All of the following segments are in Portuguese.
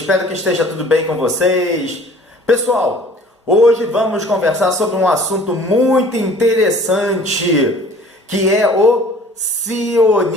Espero que esteja tudo bem com vocês. Pessoal, hoje vamos conversar sobre um assunto muito interessante, que é o sionismo.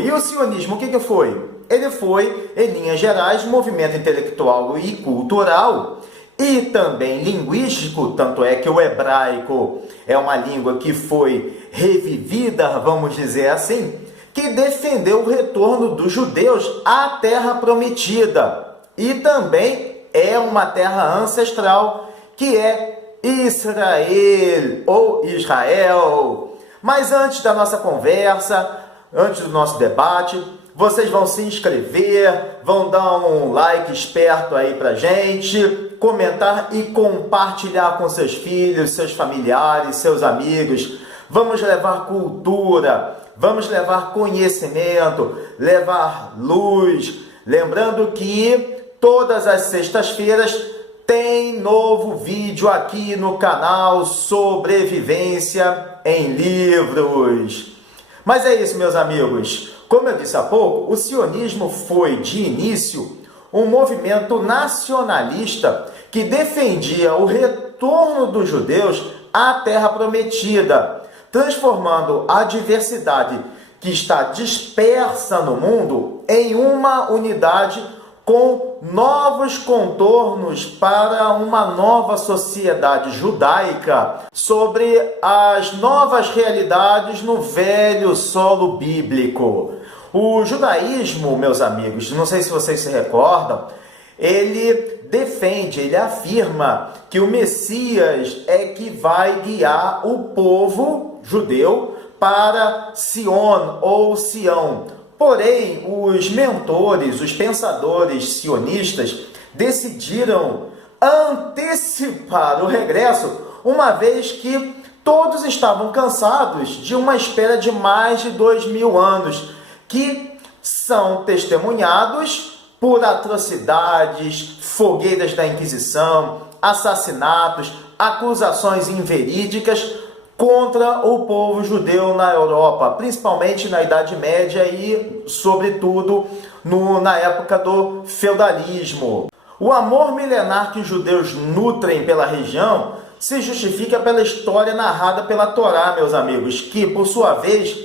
E o sionismo, o que foi? Ele foi, em linhas gerais, movimento intelectual e cultural e também linguístico, tanto é que o hebraico é uma língua que foi revivida, vamos dizer assim, que defendeu o retorno dos judeus à terra prometida. E também é uma terra ancestral, que é Israel ou Israel. Mas antes da nossa conversa, antes do nosso debate, vocês vão se inscrever, vão dar um like esperto aí pra gente, comentar e compartilhar com seus filhos, seus familiares, seus amigos. Vamos levar cultura, vamos levar conhecimento, levar luz. Lembrando que todas as sextas-feiras tem novo vídeo aqui no canal Sobrevivência em Livros. Mas é isso, meus amigos. Como eu disse há pouco, o sionismo foi, de início, um movimento nacionalista que defendia o retorno dos judeus à terra prometida, transformando a diversidade que está dispersa no mundo em uma unidade com novos contornos para uma nova sociedade judaica sobre as novas realidades no velho solo bíblico. O judaísmo, meus amigos, não sei se vocês se recordam, ele defende, ele afirma que o Messias é que vai guiar o povo judeu para Sion ou Sião. Porém, os mentores, os pensadores sionistas decidiram antecipar o regresso, uma vez que todos estavam cansados de uma espera de mais de 2000 anos, que são testemunhados por atrocidades, fogueiras da Inquisição, assassinatos, acusações inverídicas contra o povo judeu na Europa, principalmente na Idade Média e, sobretudo, na época do feudalismo. O amor milenar que os judeus nutrem pela região se justifica pela história narrada pela Torá, meus amigos, que, por sua vez,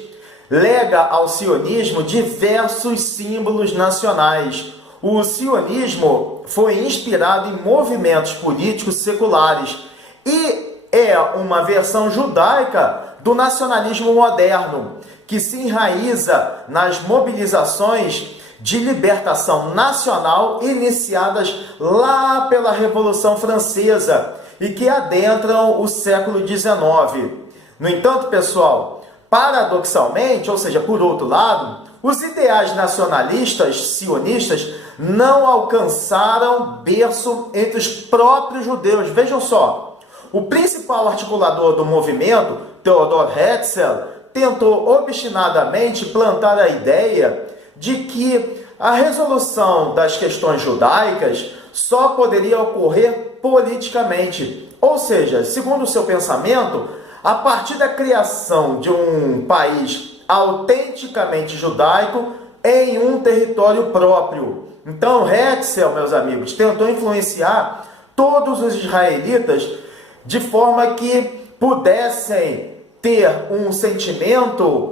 lega ao sionismo diversos símbolos nacionais. O sionismo foi inspirado em movimentos políticos seculares e é uma versão judaica do nacionalismo moderno, que se enraiza nas mobilizações de libertação nacional iniciadas lá pela Revolução Francesa e que adentram o século XIX. No entanto, pessoal, paradoxalmente, ou seja, por outro lado, os ideais nacionalistas sionistas não alcançaram berço entre os próprios judeus. Vejam só, o principal articulador do movimento, Theodor Herzl, tentou obstinadamente plantar a ideia de que a resolução das questões judaicas só poderia ocorrer politicamente. Ou seja, segundo o seu pensamento, a partir da criação de um país autenticamente judaico em um território próprio. Então, Herzl, meus amigos, tentou influenciar todos os israelitas de forma que pudessem ter um sentimento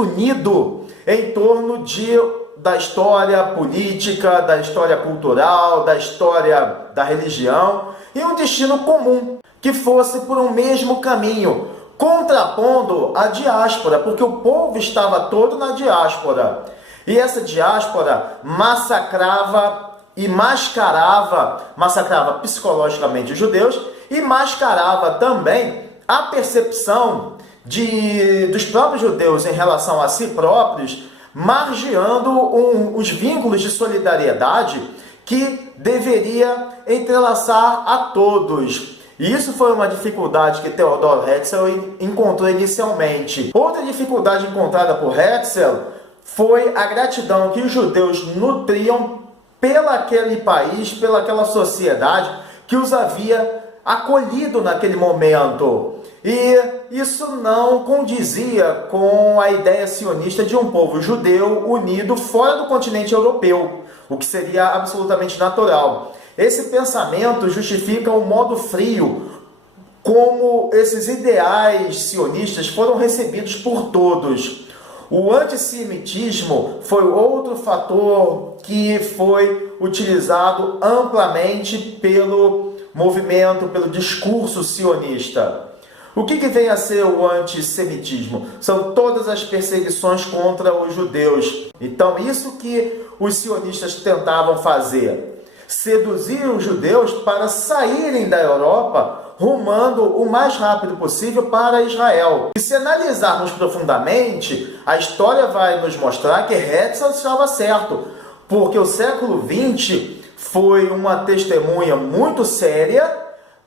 unido em torno da história política, da história cultural, da história da religião e um destino comum, que fosse por um mesmo caminho, contrapondo a diáspora, porque o povo estava todo na diáspora. E essa diáspora massacrava psicologicamente os judeus e mascarava também a percepção dos próprios judeus em relação a si próprios, margeando os vínculos de solidariedade que deveria entrelaçar a todos. E isso foi uma dificuldade que Theodor Herzl encontrou inicialmente. Outra dificuldade encontrada por Herzl foi a gratidão que os judeus nutriam pelaquele país, pelaquela sociedade que os havia acolhido naquele momento. E isso não condizia com a ideia sionista de um povo judeu unido fora do continente europeu. o que seria absolutamente natural. Esse pensamento justifica o modo frio como esses ideais sionistas foram recebidos por todos. O antissemitismo foi outro fator que foi utilizado amplamente pelo movimento, pelo discurso sionista. O que vem a ser o antissemitismo? São todas as perseguições contra os judeus. Então, isso que os sionistas tentavam fazer. Seduzir os judeus para saírem da Europa, rumando o mais rápido possível para Israel. E se analisarmos profundamente, a história vai nos mostrar que Herzl estava certo, porque o século XX foi uma testemunha muito séria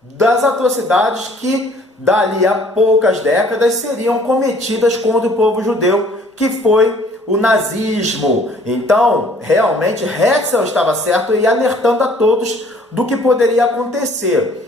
das atrocidades que dali a poucas décadas seriam cometidas contra o povo judeu, que foi o nazismo. Então, realmente, Herzl estava certo e alertando a todos do que poderia acontecer.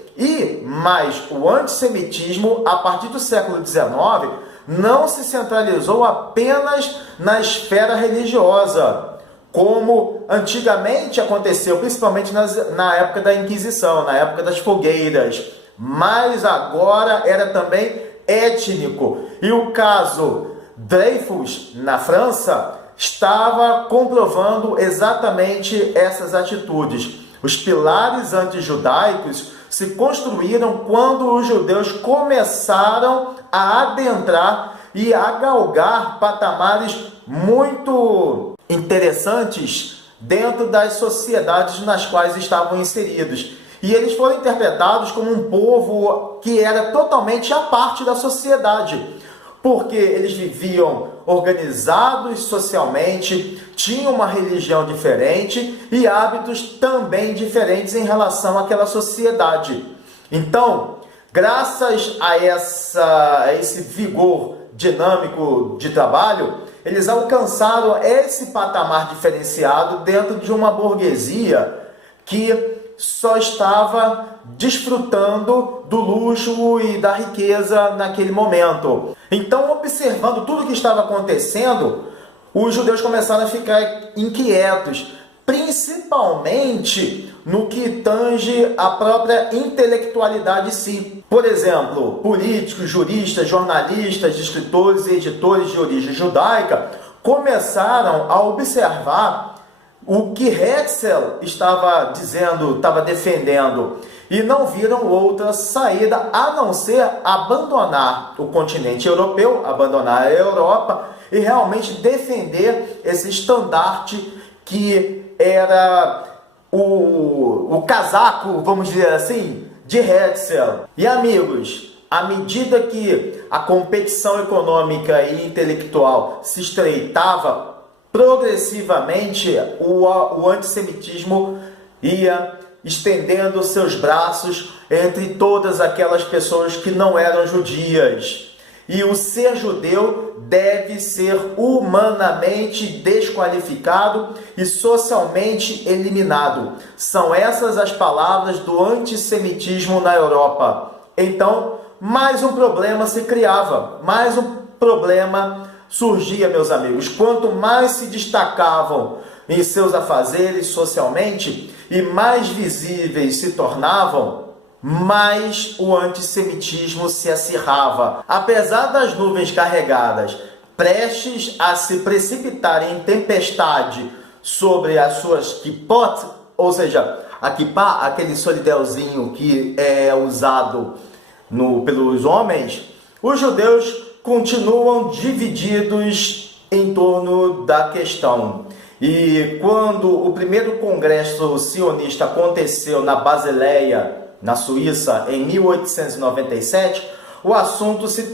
Mas o antissemitismo, a partir do século XIX, não se centralizou apenas na esfera religiosa, como antigamente aconteceu, principalmente na época da Inquisição, na época das fogueiras, mas agora era também étnico. E o caso Dreyfus, na França, estava comprovando exatamente essas atitudes. Os pilares antijudaicos se construíram quando os judeus começaram a adentrar e a galgar patamares muito interessantes dentro das sociedades nas quais estavam inseridos. E eles foram interpretados como um povo que era totalmente à parte da sociedade, porque eles viviam organizados socialmente, tinham uma religião diferente e hábitos também diferentes em relação àquela sociedade. Então, graças a esse vigor dinâmico de trabalho, eles alcançaram esse patamar diferenciado dentro de uma burguesia que só estava desfrutando do luxo e da riqueza naquele momento. Então, observando tudo o que estava acontecendo, os judeus começaram a ficar inquietos, principalmente no que tange a própria intelectualidade em si. Por exemplo, políticos, juristas, jornalistas, escritores e editores de origem judaica começaram a observar o que Herzl estava dizendo, estava defendendo, e não viram outra saída a não ser abandonar o continente europeu, abandonar a Europa e realmente defender esse estandarte que era o casaco, vamos dizer assim, de Herzl. E amigos, à medida que a competição econômica e intelectual se estreitava, progressivamente o antissemitismo ia estendendo seus braços entre todas aquelas pessoas que não eram judias. E o ser judeu deve ser humanamente desqualificado e socialmente eliminado. São essas as palavras do antissemitismo na Europa. Então, mais um problema se criava, mais um problema surgia, meus amigos. Quanto mais se destacavam em seus afazeres socialmente e mais visíveis se tornavam, mais o antissemitismo se acirrava. Apesar das nuvens carregadas, prestes a se precipitarem em tempestade sobre as suas kippot, ou seja, a kippah, aquele solidelzinho que é usado pelos homens, os judeus continuam divididos em torno da questão. E quando o primeiro congresso sionista aconteceu na Basileia, na Suíça, em 1897, o assunto se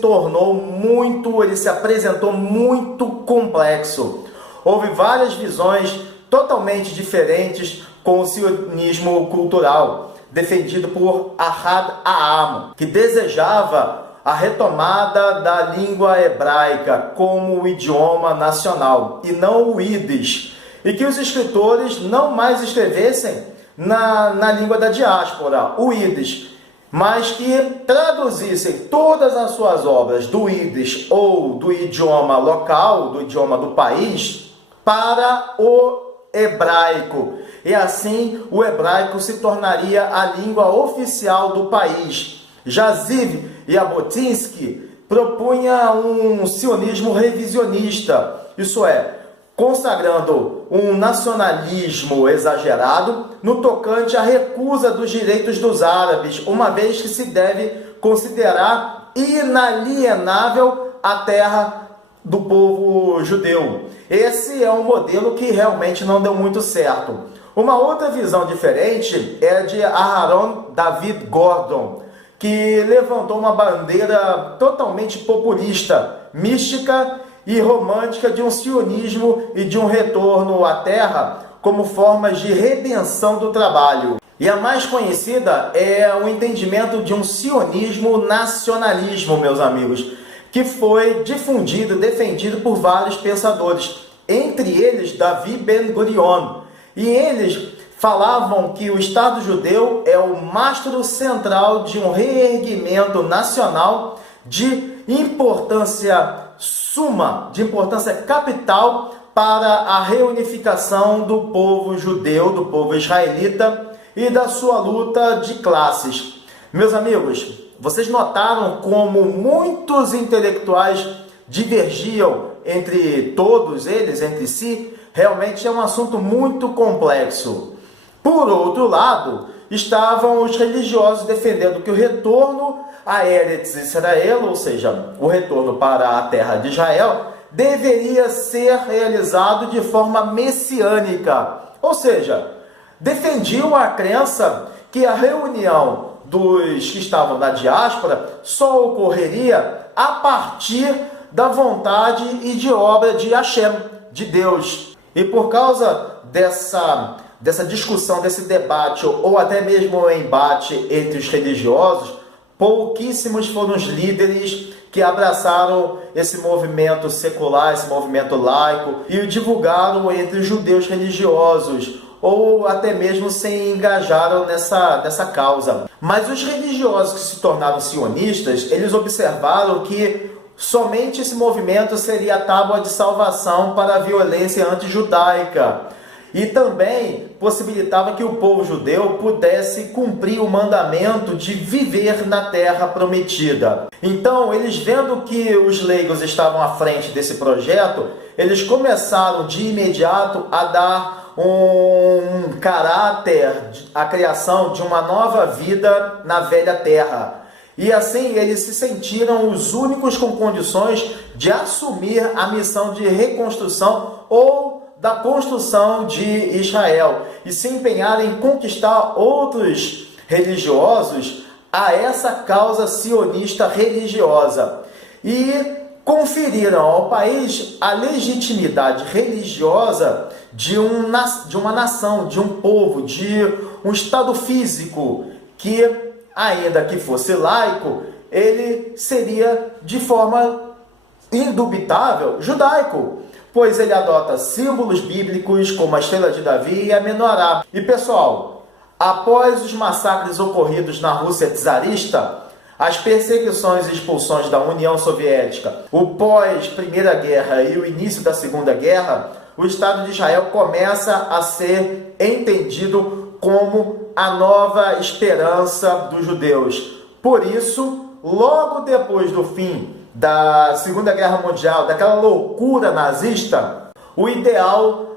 apresentou muito complexo. Houve várias visões totalmente diferentes com o sionismo cultural, defendido por Ahad Ha'am, que desejava a retomada da língua hebraica como o idioma nacional e não o Yiddish, e que os escritores não mais escrevessem na língua da diáspora, o Yiddish, mas que traduzissem todas as suas obras do Yiddish ou do idioma local, do idioma do país, para o hebraico. E assim o hebraico se tornaria a língua oficial do país. Jaziv Jabotinsky propunha um sionismo revisionista, isso é, consagrando um nacionalismo exagerado no tocante à recusa dos direitos dos árabes, uma vez que se deve considerar inalienável a terra do povo judeu. Esse é um modelo que realmente não deu muito certo. Uma outra visão diferente é a de Aharon David Gordon, que levantou uma bandeira totalmente populista, mística e romântica de um sionismo e de um retorno à terra como formas de redenção do trabalho. E a mais conhecida é o entendimento de um sionismo nacionalismo, meus amigos, que foi difundido, defendido por vários pensadores, entre eles Davi Ben-Gurion. E eles falavam que o Estado judeu é o mastro central de um reerguimento nacional de importância suma, de importância capital para a reunificação do povo judeu, do povo israelita e da sua luta de classes. Meus amigos, vocês notaram como muitos intelectuais divergiam entre todos eles, entre si? Realmente é um assunto muito complexo. Por outro lado, estavam os religiosos defendendo que o retorno a Eretz Israel, ou seja, o retorno para a terra de Israel, deveria ser realizado de forma messiânica. Ou seja, defendiam a crença que a reunião dos que estavam na diáspora só ocorreria a partir da vontade e de obra de Hashem, de Deus. E por causa dessa discussão, desse debate, ou até mesmo o embate entre os religiosos, pouquíssimos foram os líderes que abraçaram esse movimento secular, esse movimento laico, e o divulgaram entre os judeus religiosos, ou até mesmo se engajaram nessa causa. Mas os religiosos que se tornaram sionistas, eles observaram que somente esse movimento seria a tábua de salvação para a violência antijudaica. E também possibilitava que o povo judeu pudesse cumprir o mandamento de viver na terra prometida. Então, eles vendo que os leigos estavam à frente desse projeto, eles começaram de imediato a dar um caráter à criação de uma nova vida na velha terra. E assim eles se sentiram os únicos com condições de assumir a missão de reconstrução ou da construção de Israel e se empenhar em conquistar outros religiosos a essa causa sionista religiosa. E conferiram ao país a legitimidade religiosa de uma nação, de um povo, de um estado físico que, ainda que fosse laico, ele seria de forma indubitável judaico, pois ele adota símbolos bíblicos como a estrela de Davi e a menorá. E pessoal, após os massacres ocorridos na Rússia czarista, as perseguições e expulsões da União Soviética, o pós-Primeira Guerra e o início da Segunda Guerra, o Estado de Israel começa a ser entendido como a nova esperança dos judeus. Por isso, logo depois do fim da Segunda Guerra Mundial, daquela loucura nazista, o ideal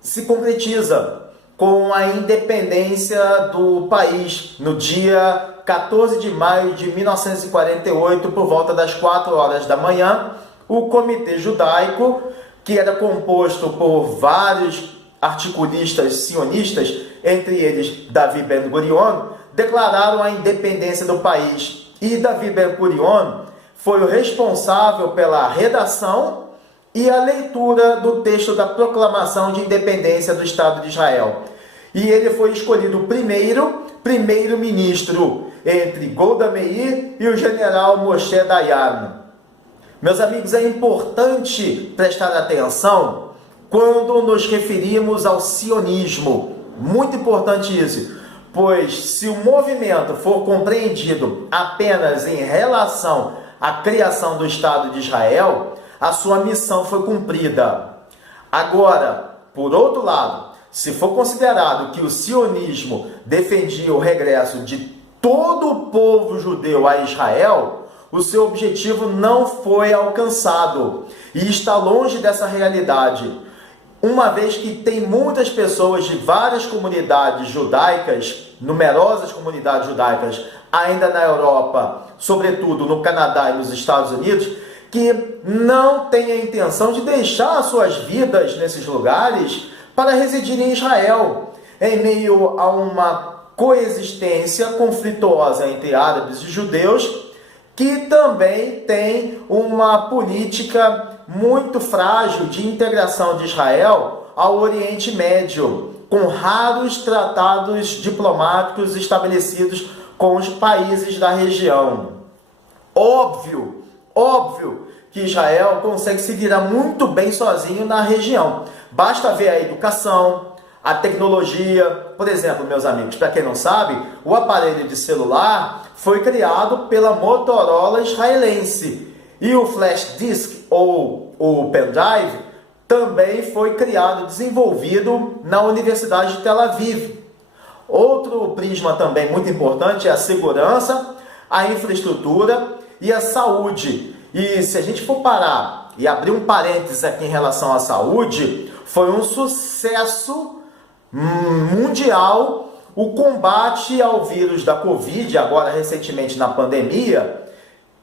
se concretiza com a independência do país no dia 14 de maio de 1948, por volta das 4 horas da manhã. O Comitê Judaico, que era composto por vários articulistas sionistas, entre eles Davi Ben-Gurion, declararam a independência do país. E Davi Ben-Gurion foi o responsável pela redação e a leitura do texto da Proclamação de Independência do Estado de Israel. E ele foi escolhido primeiro-ministro entre Golda Meir e o general Moshe Dayan. Meus amigos, é importante prestar atenção quando nos referimos ao sionismo. Muito importante isso, pois se o movimento for compreendido apenas em relação à criação do Estado de Israel, a sua missão foi cumprida. Agora, por outro lado, se for considerado que o sionismo defendia o regresso de todo o povo judeu a Israel, o seu objetivo não foi alcançado e está longe dessa realidade. Uma vez que tem muitas pessoas de várias comunidades judaicas, numerosas comunidades judaicas, ainda na Europa, sobretudo no Canadá e nos Estados Unidos, que não têm a intenção de deixar suas vidas nesses lugares para residir em Israel, em meio a uma coexistência conflituosa entre árabes e judeus, que também tem uma política muito frágil de integração de Israel ao Oriente Médio, com raros tratados diplomáticos estabelecidos com os países da região. Óbvio que Israel consegue se virar muito bem sozinho na região. Basta ver a educação, a tecnologia. Por exemplo, meus amigos, para quem não sabe, o aparelho de celular foi criado pela Motorola israelense. E o flash disk, ou o pendrive, também foi criado, desenvolvido na Universidade de Tel Aviv. Outro prisma também muito importante é a segurança, a infraestrutura e a saúde. E se a gente for parar e abrir um parênteses aqui em relação à saúde, foi um sucesso mundial o combate ao vírus da Covid, agora recentemente na pandemia,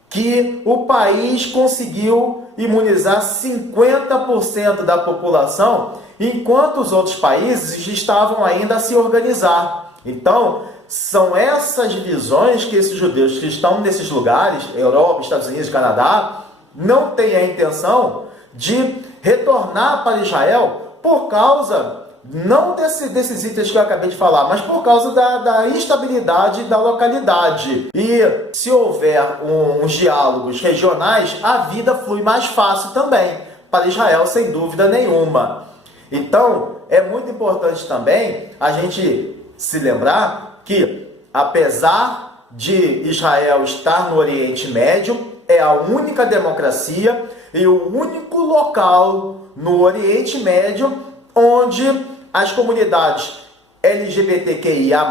que o país conseguiu imunizar 50% da população, enquanto os outros países estavam ainda a se organizar. Então, são essas visões que esses judeus que estão nesses lugares, Europa, Estados Unidos, Canadá, não têm a intenção de retornar para Israel por causa, não desses itens que eu acabei de falar, mas por causa da instabilidade da localidade. E se houver uns diálogos regionais, a vida flui mais fácil também para Israel, sem dúvida nenhuma. Então, é muito importante também a gente se lembrar que, apesar de Israel estar no Oriente Médio, é a única democracia e o único local no Oriente Médio onde as comunidades LGBTQIA+,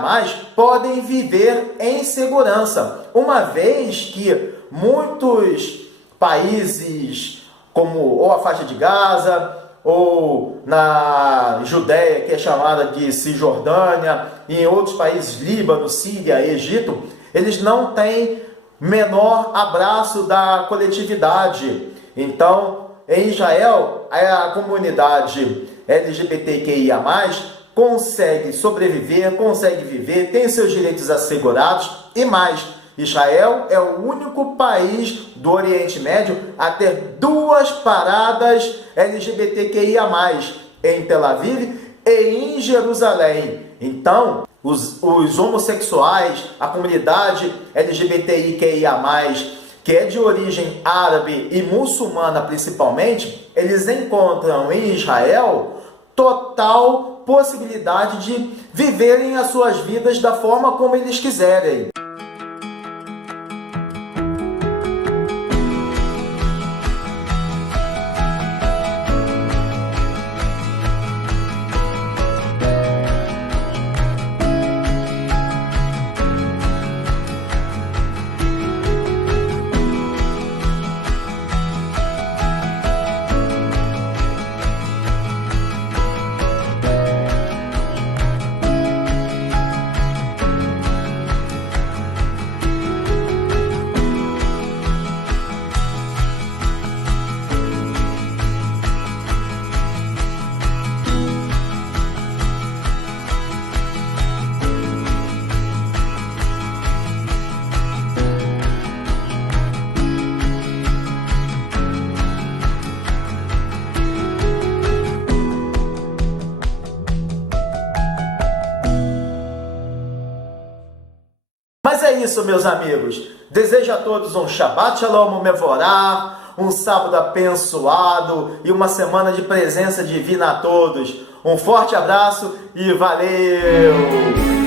podem viver em segurança, uma vez que muitos países, como ou a faixa de Gaza, ou na Judéia, que é chamada de Cisjordânia, e em outros países, Líbano, Síria, Egito, eles não têm menor abraço da coletividade. Então, em Israel, a comunidade LGBTQIA+, consegue sobreviver, consegue viver, tem seus direitos assegurados e mais. Israel é o único país do Oriente Médio a ter 2 paradas LGBTQIA+, em Tel Aviv e em Jerusalém. Então, os homossexuais, a comunidade LGBTQIA+, que é de origem árabe e muçulmana principalmente, eles encontram em Israel total possibilidade de viverem as suas vidas da forma como eles quiserem. Mas é isso, meus amigos. Desejo a todos um Shabbat Shalom Mevorach, um sábado abençoado e uma semana de presença divina a todos. Um forte abraço e valeu!